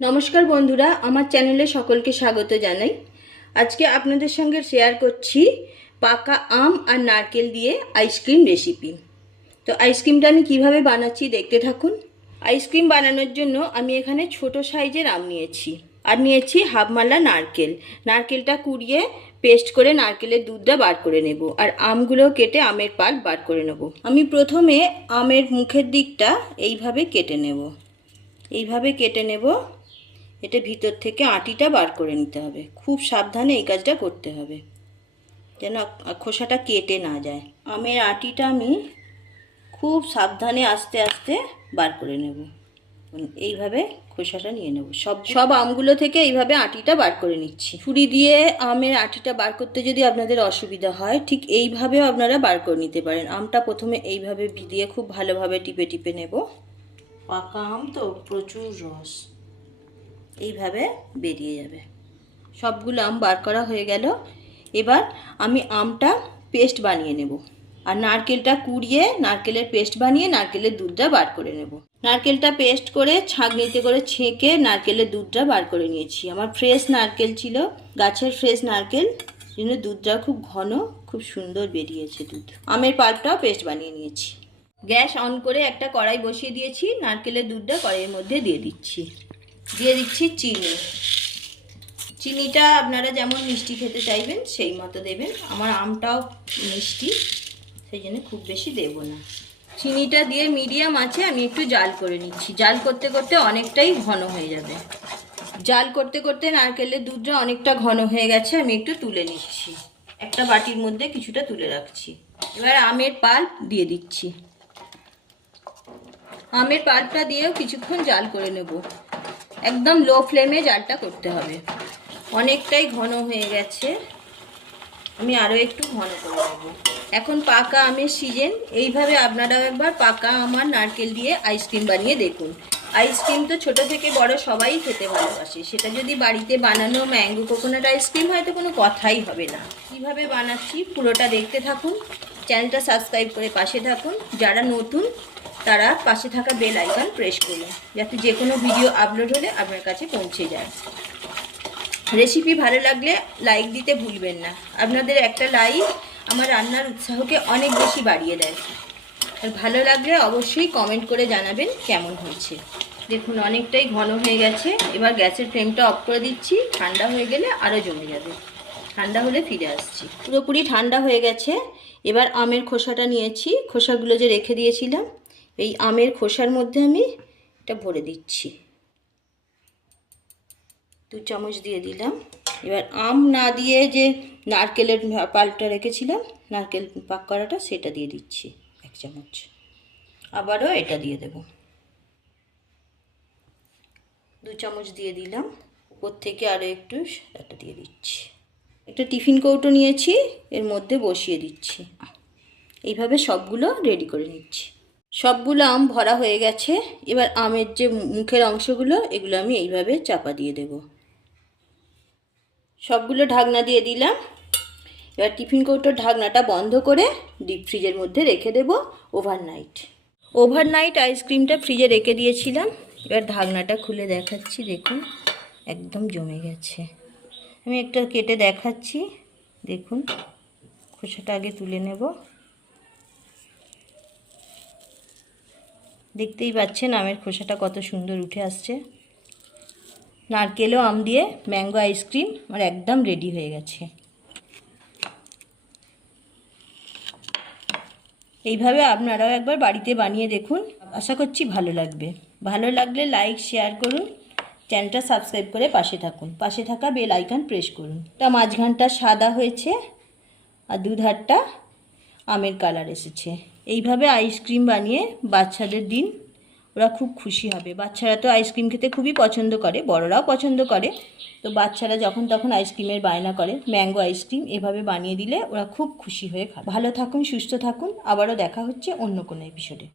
নমস্কার বন্ধুরা, আমার চ্যানেলে সকলকে স্বাগত জানাই। আজকে আপনাদের সঙ্গে শেয়ার করছি পাকা আম আর নারকেল দিয়ে আইসক্রিম রেসিপি। তো আইসক্রিমটা আমি কিভাবে বানাচ্ছি দেখতে থাকুন। আইসক্রিম বানানোর জন্য আমি এখানে ছোট সাইজের আম নিয়েছি আর নিয়েছি হাফ মালা নারকেল। নারকেলটা কুড়িয়ে পেস্ট করে নারকেলের দুধটা বার করে নেব আর আমগুলো কেটে আমের পাল্প বার করে নেব। আমি প্রথমে আমের মুখের দিকটা এইভাবে কেটে নেব। এটা ভিতর থেকে আটিটা বার করে নিতে হবে। খুব সাবধানে এই কাজটা করতে হবে যেন খোসাটা কেটে না যায়। আমের আটিটা আমি খুব সাবধানে আস্তে আস্তে বার করে নেব। এইভাবে খোসাটা নিয়ে নেব। সব আমগুলো থেকে এইভাবে আটিটা বার করে নিচ্ছি। ছুরি দিয়ে আমের আটিটা বার করতে যদি আপনাদের অসুবিধা হয়, ঠিক এইভাবেও আপনারা বার করে নিতে পারেন। আমটা প্রথমে এইভাবে দিয়ে খুব ভালোভাবে টিপে টিপে নেব। পাকা আম তো প্রচুর রস এইভাবে বেরিয়ে যাবে। সবগুলো আম বার করা হয়ে গেল। এবার আমি আমটা পেস্ট বানিয়ে নেব আর নারকেলটা কুড়িয়ে নারকেলের পেস্ট বানিয়ে নারকেলের দুধটা বার করে নেব। নারকেলটা পেস্ট করে ছাঁকনিতে করে ছেঁকে নারকেলের দুধটা বার করে নিয়েছি। আমার ফ্রেশ নারকেল ছিল, গাছের ফ্রেশ নারকেল, জন্য দুধটা খুব ঘন, খুব সুন্দর বেরিয়েছে দুধ। আমের পাল্পটাও পেস্ট বানিয়ে নিয়েছি। গ্যাস অন করে একটা কড়াই বসিয়ে দিয়েছি। নারকেলের দুধটা কড়াইয়ের মধ্যে দিয়ে দিচ্ছি চিনিটা আপনারা যেমন মিষ্টি খেতে চাইবেন সেই মতো দেবেন। আমার আমটাও মিষ্টি, সেই জন্য খুব বেশি দেব না। চিনিটা দিয়ে মিডিয়াম আছে আমি একটু জাল করে নিচ্ছি। জাল করতে করতে অনেকটাই ঘন হয়ে যাবে। জাল করতে করতে নারকেলের দুধটা অনেকটা ঘন হয়ে গেছে, আমি একটু তুলে নিচ্ছি। একটা বাটির মধ্যে কিছুটা তুলে রাখছি। এবার আমের পাল্প দিয়ে দিচ্ছি। আমের পাল্পটা দিয়েও কিছুক্ষণ জাল করে নেব। একদম লো ফ্লেমে জালটা করতে হবে। অনেকটাই ঘন হয়ে গেছে, আমি আরও একটু ঘন করে নেব। এখন পাকা আমের সিজন। এইভাবে আপনারাও একবার পাকা আম আর নারকেল দিয়ে আইসক্রিম বানিয়ে দেখুন। আইসক্রিম তো ছোট থেকে বড় সবাই খেতে ভালোবাসে। সেটা যদি বাড়িতে বানানো ম্যাঙ্গো কোকোনাট আইসক্রিম হয় তো কোনো কথাই হবে না। কীভাবে বানাচ্ছি পুরোটা দেখতে থাকুন। চ্যানেলটা সাবস্ক্রাইব করে পাশে থাকুন। যারা নতুন তারা পাশে থাকা বেল আইকন প্রেস করুন, যাতে যে কোনো ভিডিও আপলোড হলে আপনার কাছে পৌঁছে যায়। রেসিপি ভালো লাগলে লাইক দিতে ভুলবেন না। আপনাদের একটা লাইক আমার রান্নার উৎসাহকে অনেক বেশি বাড়িয়ে দেয়। আর ভালো লাগলে অবশ্যই কমেন্ট করে জানাবেন কেমন হয়েছে। দেখুন অনেকটাই ঘন হয়ে গেছে। এবার গ্যাসের ফ্লেমটা অফ করে দিচ্ছি। ঠান্ডা হয়ে গেলে আরও জমে যাবে। ঠান্ডা হলে ফিরে আসছি। পুরোপুরি ঠান্ডা হয়ে গেছে। এবার আমের খোসাটা নিয়েছি। খোসাগুলো যে রেখে দিয়েছিলাম, এই আমের খোসার মধ্যে আমি এটা ভরে দিচ্ছি। 2 চামচ দিয়ে দিলাম। এবার আম না দিয়ে যে নারকেলের পাল্পটা রেখেছিলাম, নারকেল পাক করাটা, সেটা দিয়ে দিচ্ছি 1 চামচ। আবারও এটা দিয়ে দেব। 2 চামচ দিয়ে দিলাম। উপর থেকে আরও একটু এটা দিয়ে দিচ্ছি। একটা টিফিন কৌটো নিয়েছি, এর মধ্যে বসিয়ে দিচ্ছি। এইভাবে সবগুলো রেডি করে নিচ্ছি। সবগুলো আম ভরা হয়ে গেছে। এবার আমের যে মুখের অংশগুলো, এগুলো আমি এইভাবে চাপা দিয়ে দেব। সবগুলো ঢাকনা দিয়ে দিলাম। এবার টিফিন কৌটোর ঢাকনাটা বন্ধ করে ডিপ ফ্রিজের মধ্যে রেখে দেব ওভারনাইট আইসক্রিমটা ফ্রিজে রেখে দিয়েছিলাম। এবার ঢাকনাটা খুলে দেখাচ্ছি। দেখুন একদম জমে গেছে। আমি একটা কেটে দেখাচ্ছি। দেখুন খোসাটা আগে তুলে নেব। দেখতেই পাচ্ছেন আমের খোসাটা কত সুন্দর উঠে আসছে। নারকেল ও আম দিয়ে ম্যাঙ্গো আইসক্রিম আমার একদম রেডি হয়ে গেছে। এইভাবে আপনারাও একবার বাড়িতে বানিয়ে দেখুন। আশা করছি ভালো লাগবে। ভালো লাগলে লাইক শেয়ার করুন। চ্যানেলটা সাবস্ক্রাইব করে পাশে থাকুন। পাশে থাকা বেল আইকন প্রেস করুন। তা মাঝখানটা সাদা হয়েছে আর দুধারটা আমের কালার এসেছে। এইভাবে আইসক্রিম বানিয়ে বাচ্চাদের দিন, ওরা খুব খুশি হবে। বাচ্চারা তো আইসক্রিম খেতে খুবই পছন্দ করে, বড়রাও পছন্দ করে। তো বাচ্চারা যখন তখন আইসক্রিমের বায়না করে, ম্যাঙ্গো আইসক্রিম এভাবে বানিয়ে দিলে ওরা খুব খুশি হয়ে খাবে। ভালো থাকুন, সুস্থ থাকুন। আবারও দেখা হচ্ছে অন্য কোনো এপিসোডে।